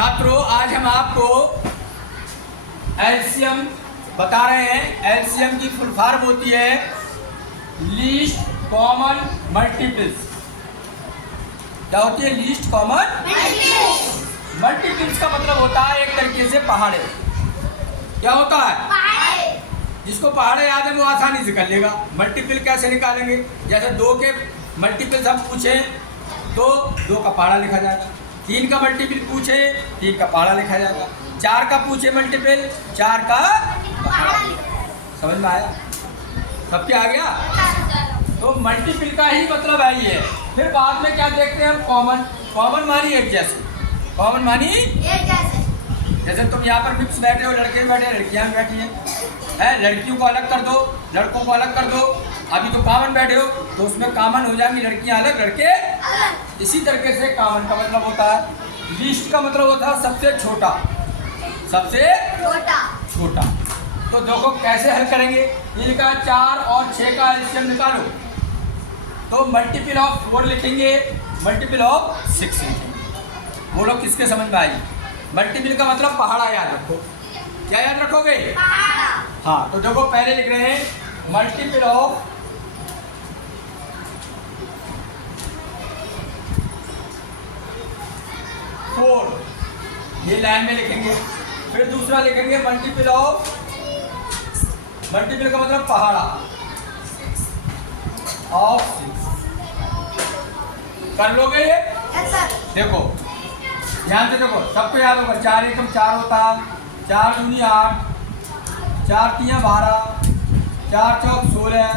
छात्रों, आज हम आपको एलसीएम बता रहे हैं। एलसीएम की फुल फॉर्म होती है लीस्ट कॉमन मल्टीपल्स। क्या होती है? लीस्ट कॉमन मल्टीपल्स का मतलब होता है एक तरीके से पहाड़े। क्या होता है? जिसको पहाड़े याद है वो आसानी से कर लेगा। मल्टीपल कैसे निकालेंगे? जैसे 2 के मल्टीपल्स हम पूछें तो 2 का पहाड़ा लिखा जाएगा। 3 का मल्टीपल पूछे 3 का पहाड़ा लिखा जाएगा। 4 का पूछे मल्टीपल 4 का पहाड़ा। समझ में आया? सबके आ गया? तो मल्टीपल का ही मतलब है ये। फिर बाद में क्या देखते हैं हम? कॉमन। कॉमन मानी एक जैसे। कॉमन मानी एक जैसे तुम यहाँ पर मिक्स बैठे हो, लड़के बैठे, लड़कियाँ बैठी हैं, लड़कियों को अलग कर दो, लड़कों को अलग कर दो। अभी तो कॉमन बैठे हो तो उसमें कॉमन हो जाएंगी, लड़कियाँ अलग, लड़के अलग। इसी तरीके से कॉमन का मतलब होता है। लीस्ट का मतलब होता है सबसे छोटा, सबसे छोटा। तो देखो कैसे हल करेंगे। ये लिखा है 4 और 6 का एलसीएम निकालो। तो मल्टीपल ऑफ 4 लिखेंगे, मल्टीपल ऑफ 6 लिखेंगे। बोलो किसके समझ में आई? मल्टीपल का मतलब पहाड़ा याद रखो। क्या याद रखोगे? हाँ, तो देखो पहले लिख रहे हैं मल्टीपल ऑफ 4, ये लाइन में लिखेंगे। फिर दूसरा लिखेंगे मल्टीपल ऑफ, मल्टीपल का मतलब पहाड़ा ऑफ 6। कर लोगे ये? देखो ध्यान से देखो, सबको याद होगा। 4 एकम 4 होता, 4 दूनी 8, 4 तियाँ 12, 4 चौक 16,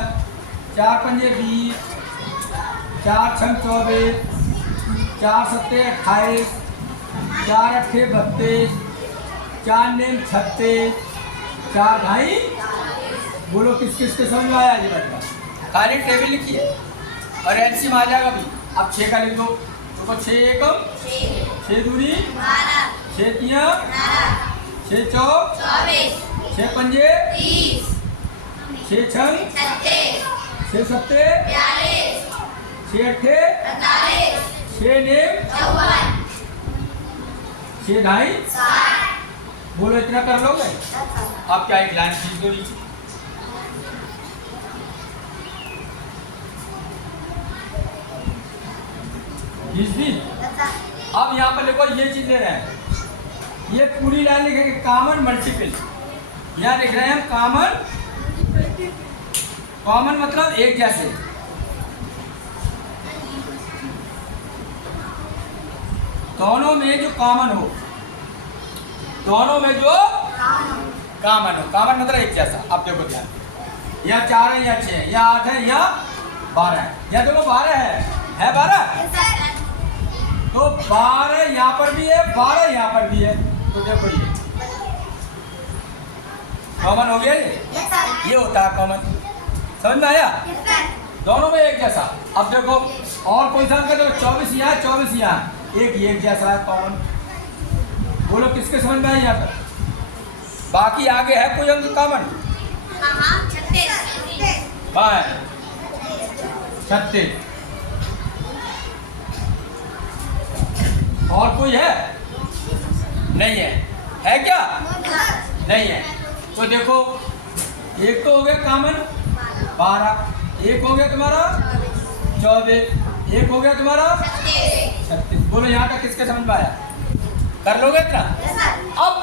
4 पंजे 20, 4 छंग 24, 4 सत्ते 28, 4 अट्ठे 32, 4 नेम 36, 4 ढाई। बोलो किस किस के समझ में आया जी? बेटा खाली टेबल लिखिए और एलसीएम आ जाएगा भी। अब 6 का लिख दो। तो 6 एकम 6 दूनी 6 तियाँ 6 चौक 6 पंजे 6 छंग 6 सत्ते 6 अट्ठे 6 नेम 6 ढाई। बोलो इतना कर लोगे? अब क्या एक लाइन खींच दो नीचे। अब यहाँ पर देखो ये चीज दे रहे हैं, ये पूरी लाइन लिखेंगे कॉमन मल्टीपल। यहाँ लिख रहे हैं हम कॉमन। कॉमन मतलब एक जैसे। दोनों में जो कॉमन हो, दोनों में जो कॉमन हो। कॉमन मतलब एक जैसा। अब देखो ध्यान, यहाँ 4 है, यहाँ 6 है, यहाँ 8 है, यहाँ 12 है। यहाँ देखो 12 है 12। तो 12 यहाँ पर भी है, 12 यहाँ पर भी है। तो देखो ये कॉमन हो गया। ये होता है कॉमन। समझ में आया? दोनों में एक जैसा। अब देखो और कोई सा अंक, देखो 24 यहाँ 24 यहाँ, एक जैसा है कॉमन। बोलो किसके समझ में आया यहाँ पर? बाकी आगे है कोई अंक कॉमन? 36। और कोई है? नहीं है। है क्या? नहीं है। तो देखो एक तो हो गया कॉमन 12, एक हो गया तुम्हारा 24, एक हो गया तुम्हारा 36। बोलो यहाँ का किसके समझ में आया? कर लोगे इतना? अब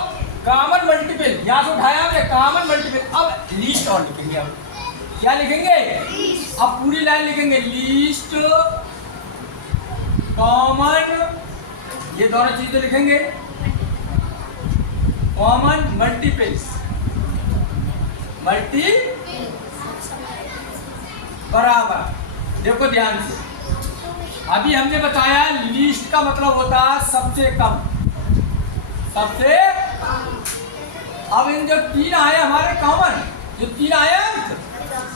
कॉमन मल्टीपल यहाँ से उठाया हमने, कॉमन मल्टीपल। अब लीस्ट और लिखेंगे। अब क्या लिखेंगे? अब पूरी लाइन लिखेंगे लीस्ट कॉमन। ये दोनों चीजें लिखेंगे कॉमन मल्टीपल्स। मल्टी बराबर। देखो ध्यान से, अभी हमने बताया लीस्ट का मतलब होता है सबसे कम, सबसे। अब इन जो 3 आए हमारे कॉमन, जो 3 आए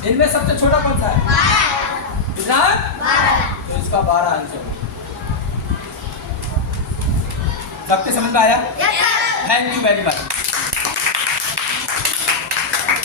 इनमें सबसे छोटा कौन सा है? कितना? 12। तो इसका 12 आंसर। सबके समझ में आया? Thank you very much.